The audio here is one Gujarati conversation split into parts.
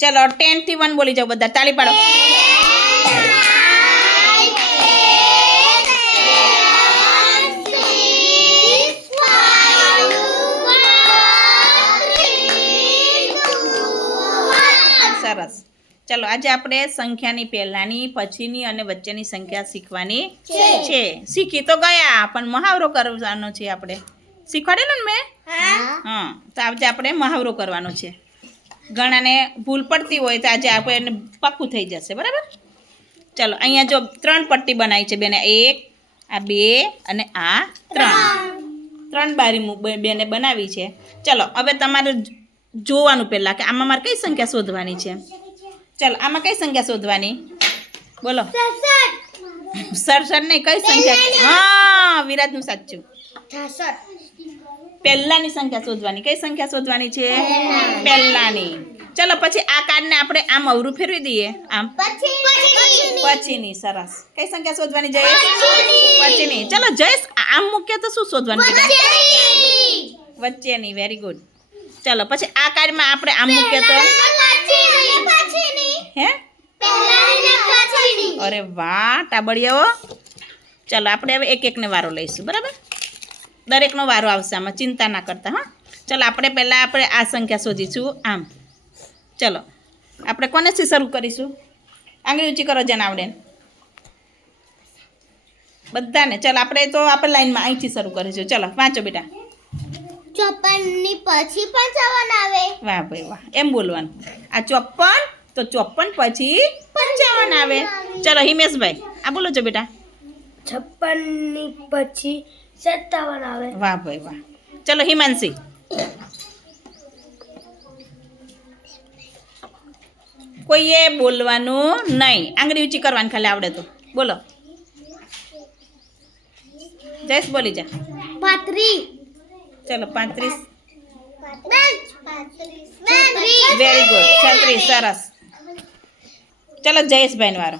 ચલો 10 થી 1 બોલી જાઓ બધા, તાળી પાડો. સરસ. ચલો આજે આપણે સંખ્યાની પહેલાની, પછીની અને વચ્ચેની સંખ્યા શીખવાની છે. શીખી તો ગયા પણ મહાવરો કરવાનો છે આપણે. શીખવાડેલું ને મેં? હા. તો આજે આપણે મહાવરો કરવાનો છે. ઘણાને ભૂલ પડતી હોય તો આજે આપણે એને પાક્કું થઈ જશે, બરાબર? ચલો અહીંયા જો 3 પટ્ટી બનાવી છે બેને, 1 આ 2 અને આ 3 બારી બેને બનાવી છે. ચલો હવે તમારે જોવાનું પહેલાં કે આમાં મારે કઈ સંખ્યા શોધવાની છે. ચલો આમાં કઈ સંખ્યા શોધવાની બોલો. 67 નહીં, કઈ સંખ્યા? હા વિરાજનું સાચું. 66 પહેલાની સંખ્યા શોધવાની. કઈ સંખ્યા શોધવાની છે? પહેલાની. ચલો પછી આ કાર્ડને આપણે આમ અવરું ફેરવી દઈએ, આમ પછીની. સરસ. કઈ સંખ્યા શોધવાની જયેશ? પછીની. ચલો જયેશ આમ મૂકીએ તો શું શોધવાનું બેટા? વચ્ચેની. Very good. ચલો પછી આ કાર્ડમાં આપણે આમ મૂકીએ તો હે? અરે વાહ ટાબડિયાઓ. ચલો આપણે હવે એક એકને વારો લઈશું, બરાબર? દરેકનો વારો આવશે આમાં, ચિંતા ના કરતા. હા ચલો આપણે પહેલાં આપણે આ સંખ્યા શોધીશું આમ. ચલો આપણે કોનેથી શરૂ કરીશું? આંગળી ઊંચી કરો જેને આવડે બધાને. ચલો આપણે તો આપણે લાઈનમાં અહીંથી શરૂ કરીશું. ચલો વાંચો બેટા. 54 ની પછી 55 આવે. વાહ ભાઈ વાહ, એમ બોલવાનું. આ 54 તો 54 પછી 55 આવે. ચલો હિમેશભાઈ આ બોલો છો બેટા. 56 ની પછી 57 આવે. વાહ ભાઈ વાહ. ચલો હિમાંશી. કોઈએ બોલવાનું નહીં, આંગળી ઊંચી કરવાની ખાલી આવડે તો. બોલો જયેશ બોલી જા. 35. ચલો 35. 36. Very good. 36. સરસ. ચલો જયેશભાઈનો વારો.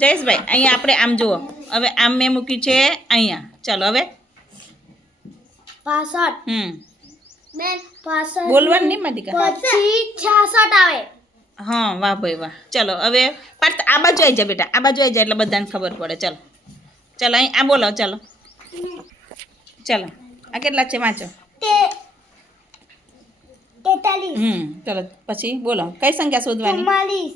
જયેશભાઈ અહીંયા આપણે આમ જુઓ. હવે આમ મેં મૂક્યું છે અહીંયા. ચલો હવે 65. બોલવાનું નહીં મારી દીકરા. પછી 66 આવે. હા વાહ ભાઈ વાહ. ચલો હવે પાર્થ આ બાજુ આવી જા બેટા, આ બાજુ આવી જા એટલે બધાને ખબર પડે. ચલો ચલો અહીં આ બોલો. ચલો ચલો આ કેટલા છે વાંચો. 43. ચલો પછી બોલો કઈ સંખ્યા શોધવાની? 44.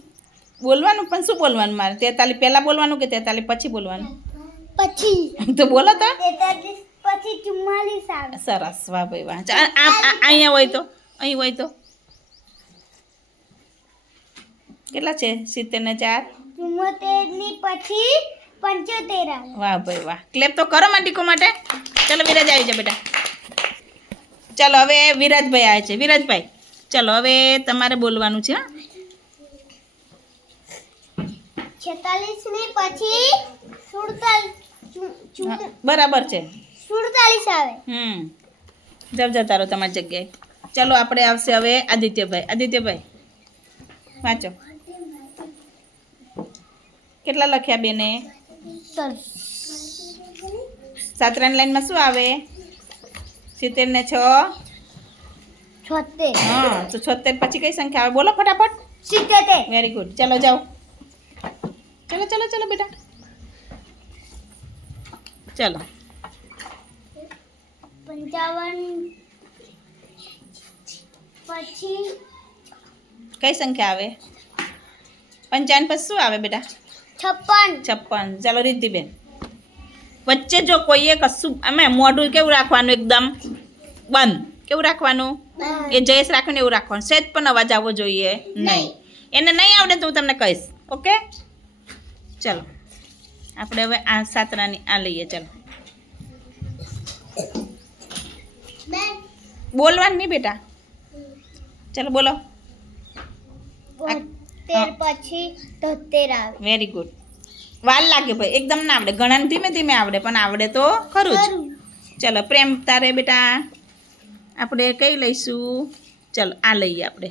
બોલવાનું પણ શું બોલવાનું મારે? 43 પહેલાં બોલવાનું કે 43 પછી બોલવાનું? પછી તો બોલો તો. 43 પછી 44 આવે. સરસ. વાહ ભાઈ વાહ. અહીંયા હોય તો, અહીં હોય તો કેટલા છે? 70 ને 4. 74 ની પછી 75 આવે. વાહ ભાઈ વાહ. ક્લેપ તો કરો માટીકો માટે. ચલો વિરાજ આવી જા બેટા. ચલો હવે વિરાજભાઈ આવે છે. વિરાજભાઈ ચલો હવે તમારે બોલવાનું છે. 46 ની પછી 47. બરાબર છે. 47 આવે. જતા રહો તમારી જગ્યાએ. ચલો આપણે આવશે હવે આદિત્યભાઈ. આદિત્યભાઈ વાંચો. કેટલા લખ્યા બેને? 7 લાઈનમાં શું આવે? 70 ને 6. 76. હા તો 76 પછી કઈ સંખ્યા આવે? બોલો ફટાફટ. 77. Very good. ચલો જાઓ. ચલો ચલો ચલો બેટા. ચલો 55 પછી કઈ સંખ્યા આવે? 55 પછી શું આવે બેટા? 56. 56. ચાલો રિદ્ધિબેન વચ્ચે જો કોઈએ કશું અમે મોઢું કેવું રાખવાનું? એકદમ બંધ. કેવું રાખવાનું? એ જયેશ રાખીને એવું રાખવાનું. સહેજ પણ અવાજ આવવો જોઈએ નહીં. એને નહીં આવડે તો હું તમને કહીશ. ઓકે ચલો આપણે હવે આ 7 આ લઈએ. ચલો બોલવાનું નહીં બેટા. ચલો બોલો. 72 પછી 73 આવે. Very good. વાર લાગે ભાઈ, એકદમ ના આવડે. ઘણાને ધીમે ધીમે આવડે પણ આવડે તો ખરું જ. ચલો પ્રેમ તારે બેટા આપણે કઈ લઈશું? ચલો આ લઈએ આપણે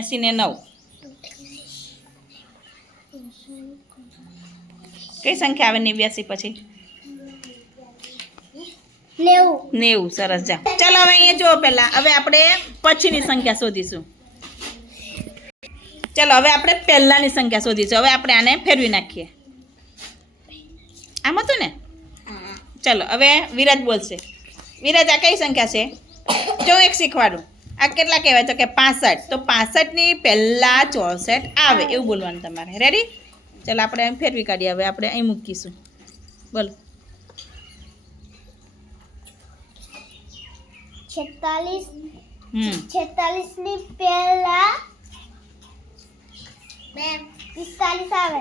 80 ને 9. કઈ સંખ્યા આવે 89 પછી? 90. સરસ. જા ચલો હવે અહીંયા જુઓ પહેલાં. હવે આપણે પછીની સંખ્યા શોધીશું. ચાલો હવે આપણે પહેલાની સંખ્યા શોધી છે. હવે આપણે આને ફેરવી નાખીએ. આમ હતું ને? ચાલો હવે વિરાજ બોલશે. વિરાજ, આ કઈ સંખ્યા છે? જો એક શીખવાડું. આ કેટલા કહેવાય? તો કે 65. તો 65 ની પહેલા 64 આવે એવું બોલવાનું તમારે. રેડી? ચાલો આપણે અહીં ફેરવી કાઢીએ. હવે આપણે અહીં મૂકીશું. બોલો. 46 ની પહેલા 45 આવે.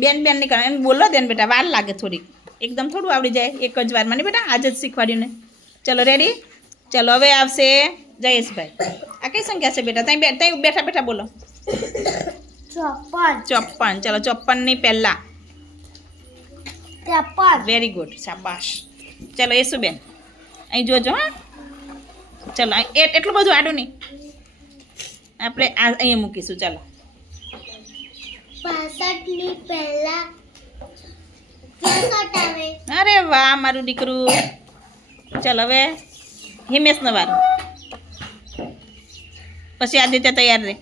બેન ની કરે એમ બોલો દેન બેટા, વાર લાગે થોડીક. એકદમ થોડું આવડી જાય એક જ વારમાં નહીં બેટા, આજ જ શીખવાડ્યું ને. ચલો રેડી? ચલો હવે આવશે જયેશભાઈ. આ કઈ સંખ્યા છે બેટા? ત્યાં બેઠા બેઠા બોલો. 54. ચલો 54 ની પહેલા 53. વેરી ગુડ, શાબાશ. ચલો યશુબેન અહીં જોજો. હા ચલો એટલું બધું આડું નહીં, આપણે અહીંયા મૂકીશું. ચાલો 65 ની પહેલા 64 આવે. અરે વાહ મારું દીકરું. ચાલો હવે હિમેશનો વારો. પછી આદિત્ય તૈયાર રહે.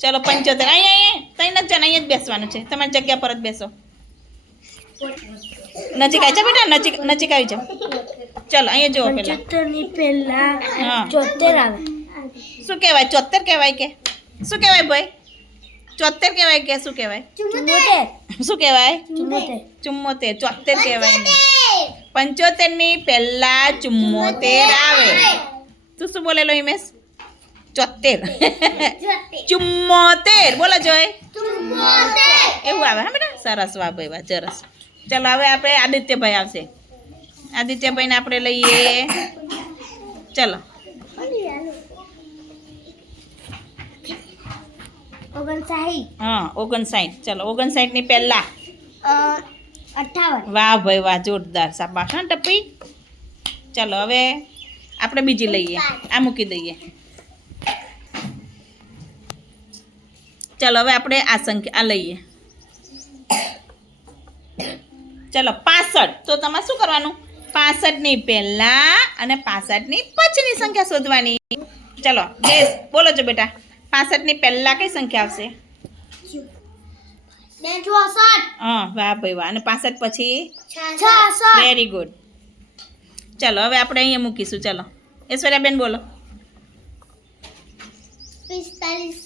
ચલો 75. અહીંયા જ અહીંયા જ બેસવાનું છે. તમારી જગ્યા પર જ બેસો. નજીક આવી જાઓ બેટા, નજીક આવી જાઓ. ચલો અહીંયા જુઓ પેલા. 75 ની પહેલા હા 74 આવે. શું કહેવાય? 74 કહેવાય કે શું કહેવાય ભાઈ? 74 કહેવાય કે શું કહેવાય? 74. શું કહેવાય? 74. 74. 74 કહેવાય ને. 75 ની પહેલા 74 આવે. તું શું બોલેલો હિમેશ? 74. 74 બોલો જોય. એવું આવે હા બેટા? સરસ. વાહ ભાઈ વાહ, સરસ. ચાલો હવે આપણે આદિત્યભાઈ આવશે. આદિત્યભાઈને આપણે લઈએ. ચલો 59. હા 59. ચલો 59 ની પહેલા 58. વાહ ભાઈ વાહ, જોરદાર, શાબાશ હા ટપ્પી. ચલો હવે આપણે બીજી લઈએ. આ મૂકી દઈએ. ચલો હવે આપણે આ સંખ્યા આ લઈએ. ચલો 65. તો તમારે શું કરવાનું? 65 ની પહેલા અને 65 ની પછીની સંખ્યા શોધવાની. ચલો દેશ બોલો છો બેટા. 65 ની પહેલા કઈ સંખ્યા આવશે? 64. હા વાહ ભાઈ વાહ. અને 65 પછી? 66. Very good. ચલો હવે આપણે અહીંયા મૂકીશું. ચલો ઐશ્વર્યાબેન બોલો. 45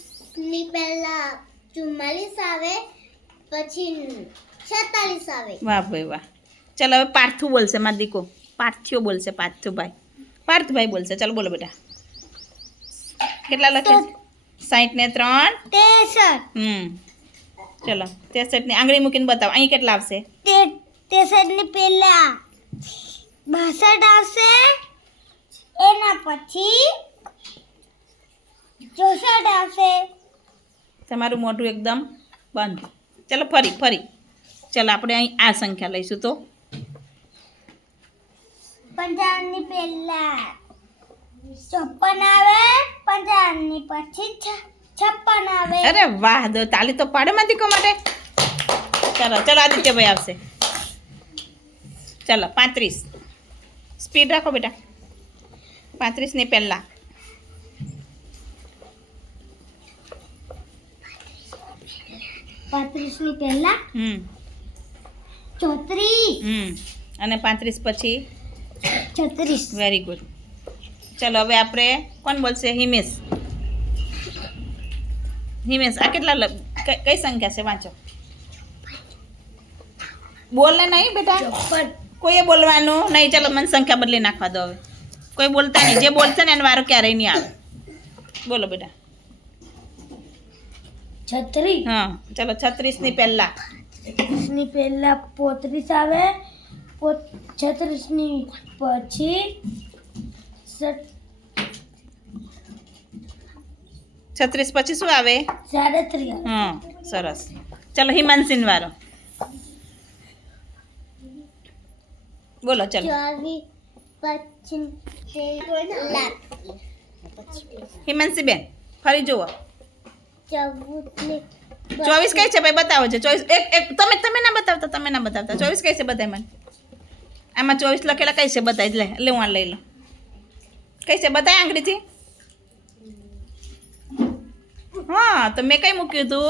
ની પહેલા 44 આવે, પછી 46 આવે. વાહ ભાઈ વાહ. ચલો હવે પાર્થુ બોલશે. મારો દીકો પાર્થિયો બોલશે. પાર્થભાઈ બોલશે. ચલો બોલો બેટા. કેટલા લખે? 60 ને 3 63. ચલો 63 ની આંગળી મૂકીને બતાવો. અહીં કેટલા આવશે? 63 ની પહેલા 62 આવશે, એના પછી 64 આવશે. તમારું મોઢું એકદમ બંધ. ચલો ફરી. ચલો આપણે અહીં આ સંખ્યા લઈશું. તો 55 ની પહેલા 54 આવે, 55 ની પછી 56 આવે. અરે વાહ, દો તાલી તો પાડે માં દીકો માટે. ચલો આદિત્યભાઈ આવશે. ચલો 35. સ્પીડ રાખો બેટા. 35 ની પહેલા 35 ની પહેલા 34. અને 35 પછી 36. Very good. ચલો હવે આપણે કોણ બોલશે? હિમેશ. આ કેટલા કઈ સંખ્યા છે? વાંચો. બોલે નહીં બેટા, 54. કોઈએ બોલવાનું નહીં. ચલો મને સંખ્યા બદલી નાખવા દો. હવે કોઈ બોલતા નહીં. જે બોલશે ને એનો વારો ક્યારેય નહીં આવે. બોલો બેટા. 36. હા ચલો 36 ની પહેલા 36 ની પહેલા 35 આવે, 36 ની પછી 36 પછી શું આવે? 37 આવે. હા સરસ. ચલો હિમાંશીન વારો. બોલો ચલો. 24 હિમાંશી બેન ફરી જુઓ. 24 24 કઈ છે ભાઈ? બતાવો છો. 24 એક તમે ના બતાવતા. 24 કઈ છે? બતાય મને. આમાં 24 લખેલા કઈ છે? બતાય. લે હું આ લઈ લઉં. કઈ છે? બતાય આંગળીથી. તો મેં કઈ મૂક્યું હતું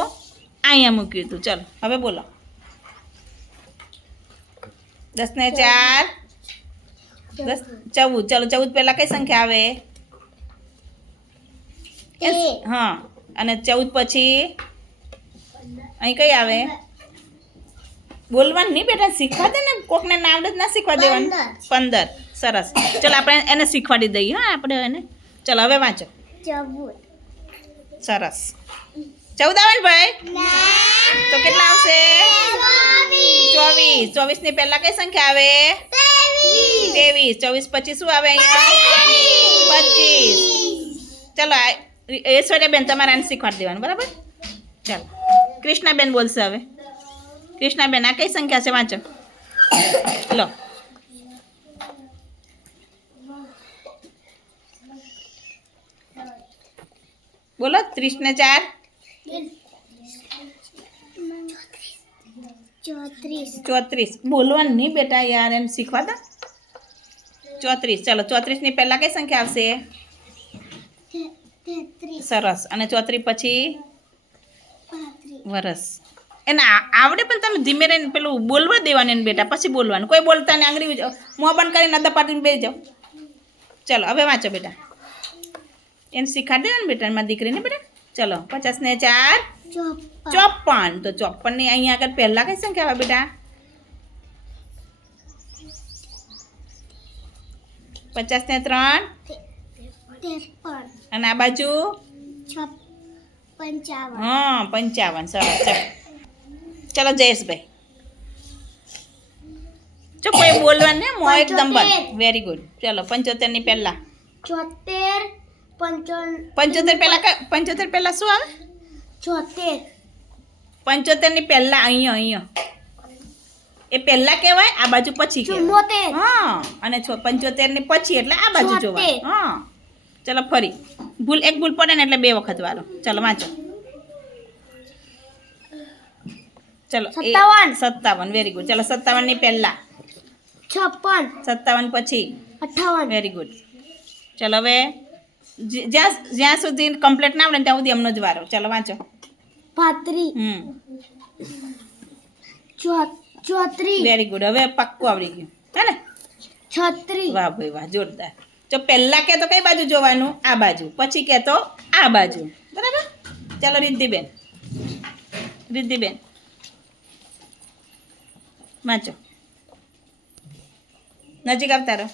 અહીંયા મૂક્યું હતું. ચલો હવે બોલો. 10 ને 4 14. ચલો 14 પહેલા કઈ સંખ્યા આવે? હા, અને 14 પછી અહીં કઈ આવે? બોલવાનું નહીં બેટા, શીખવા દે ને, કોકને નામ જ ના શીખવા દેવાનું. 15. સરસ. ચલો આપણે એને શીખવાડી દઈએ. હા આપણે એને. ચલો હવે વાંચો. 14. સરસ. 14 આવે ને ભાઈ? તો કેટલા આવશે? 24. 24 ની પહેલા કઈ સંખ્યા આવે? 23. 24 પછી શું આવે અહીંયા? 25. ચલો ઐશ્વર્યાબેન તમારે આને શીખવાડી દેવાનું, બરાબર? ચાલો કૃષ્ણાબેન બોલશે હવે. કૃષ્ણાબેન આ કઈ સંખ્યા છે? વાંચો. લો. બોલો. 30 ને 4 34. બોલવાનું નહીં બેટા યાર, એને શીખવા દો. 34. ચલો 34 ની પહેલા કઈ સંખ્યા આવશે? 33. સરસ. અને 34 પછી વરસ. એને આવડે પણ તમે ધીમે રહીને પેલું બોલવા દેવાનું એને બેટા, પછી બોલવાનું. કોઈ બોલતા ને આંગળી મોં બંધ કરીને અદા પાડીને બેસી જાઓ. ચલો હવે વાંચો બેટા. એને શીખાડી દેવાનું બેટા મારી દીકરીને બેટા. ચલો 50 ને 4 54. તો 54 ની અહીંયા આગળ પહેલા કઈ સંખ્યા આવે બેટા? 50 ને 3 અને આ બાજુ 55. હા 55. સરસ. ચલો જયેશભાઈ. જો કોઈ બોલવાનું ને મોં એકદમ બંધ. Very good. ચલો 75 ની પહેલા 74. 75 પહેલા 75 પહેલા શું આવે? 74. 75 ની પહેલા અહીંયા એ પહેલા કહેવાય, આ બાજુ પછી કહેવાય. 74. હા, અને 75 ની પછી એટલે આ બાજુ જોવાય. હા. ચલો ફરી એક ભૂલ પડે ને એટલે 2 વખત વાળો. ચલો વાંચો. ચલો 57. Very good. ચલો 57 ની પહેલા 56. 57 પછી 58. Very good. ચલો હવે જ્યાં સુધી કમ્પ્લીટ ના આવડે ને ત્યાં સુધી એમનો જ વારો. ચલો વાંચો. 34. Very good. હવે પાક્કું આવડી ગયું હે ને? 36. વાહ ભાઈ વાહ, જોરદાર. જો પહેલા કે તો કઈ બાજુ જોવાનું? આ બાજુ. પછી કે તો આ બાજુ. બરાબર. ચલો રિદ્ધિબેન વાંચો. નજીક આવતા રહો.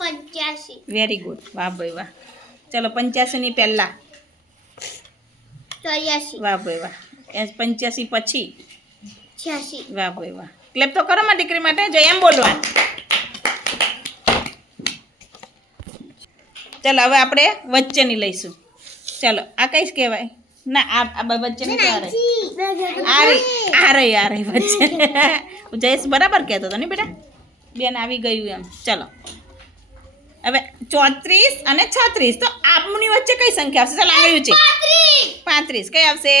85. Very good. વાહ ભાઈ વાહ. ચલો 85 ની પહેલા 84. વાહ ભાઈ વાહ. 85 પછી 86. વાહ ભાઈ વાહ. ક્લેપ તો કરો મારી દીકરી માટે. જો એમ બોલવાનું. ચલો હવે આપણે વચ્ચેની લઈશું. ચલો આ કઈ કહેવાય? ના આ વચ્ચેની કહેવાય. આ રહી વચ્ચે. જયેશ બરાબર કહેતો હતો ને બેટા? બેન આવી ગયું એમ. ચલો હવે 34 અને 36. તો આપની વચ્ચે કઈ સંખ્યા આવશે? ચાલો આંગળીયું છે 35. કઈ આવશે?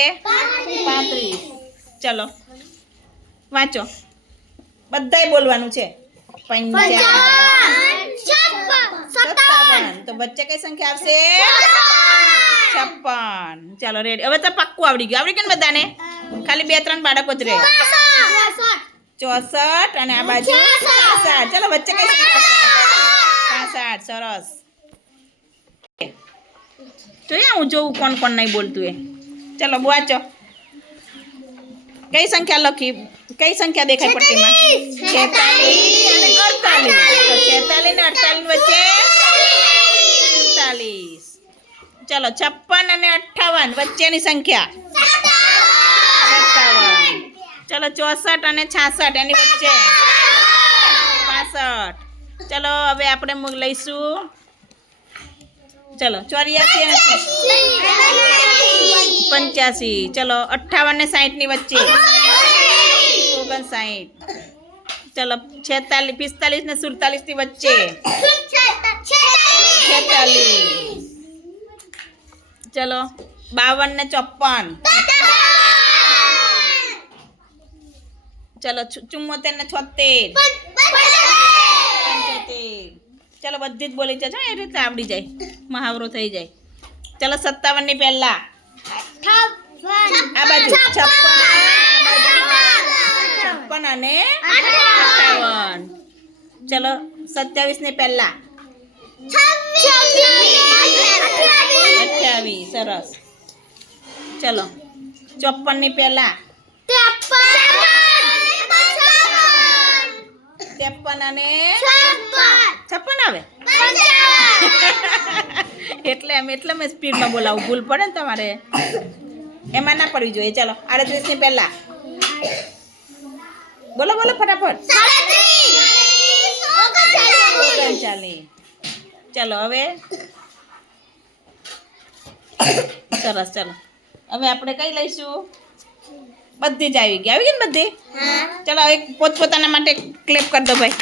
35. ચલો વાંચો. બધાય બોલવાનું છે. 55. 57. તો વચ્ચે કઈ સંખ્યા આવશે? 56. ચાલો રેડી. હવે તો પાક્કું આવડી ગયું. આવડી ગયું ને બધાને? ખાલી 2-3 બાળકો જ રહે. 64 અને આ બાજુ 65. ચલો વચ્ચે કઈ સંખ્યા આવશે? 65. સરસ. જોયા હું જોઉં કોણ કોણ નહીં બોલતું એ. ચલો વાંચો. કઈ સંખ્યા લખી? કઈ સંખ્યા દેખાય પટ્ટીમાં? 46 અને 48. તો 46 ને 48 વચ્ચે 47. ચલો 56 અને 58 વચ્ચેની સંખ્યા 57. ચલો 64 અને 66 એની વચ્ચે 65. ચલો હવે આપણે લઈશું. ચલો 84 અને 85. ચલો 58 ને 60 ની વચ્ચે 59. ચલો 46 45 ને 47 ની વચ્ચે 46. ચલો 52 ને 54. ચલો 74 ને 76. 75. ચલો બધી જ બોલી જજો. એ રીતે આવડી જાય, મહાવરો થઈ જાય. ચલો 57 ની પહેલા આ બાજુ 56 અને 58. ચલો 27 ને પહેલા 28. સરસ. ચલો 54 ની પહેલા 53 અને 56 આવે. એટલે મેં સ્પીડમાં બોલાવું, ભૂલ પડે ને તમારે, એમાં ના પડવી જોઈએ. ચલો 38 ની પહેલા બોલો ફટાફટ. 39. ચલો હવે સરસ. ચલો હવે આપણે કઈ લઈશું? બધી જ આવી ગઈ ને બધી. ચલો હવે પોતપોતાના માટે ક્લેપ કરી દો ભાઈ.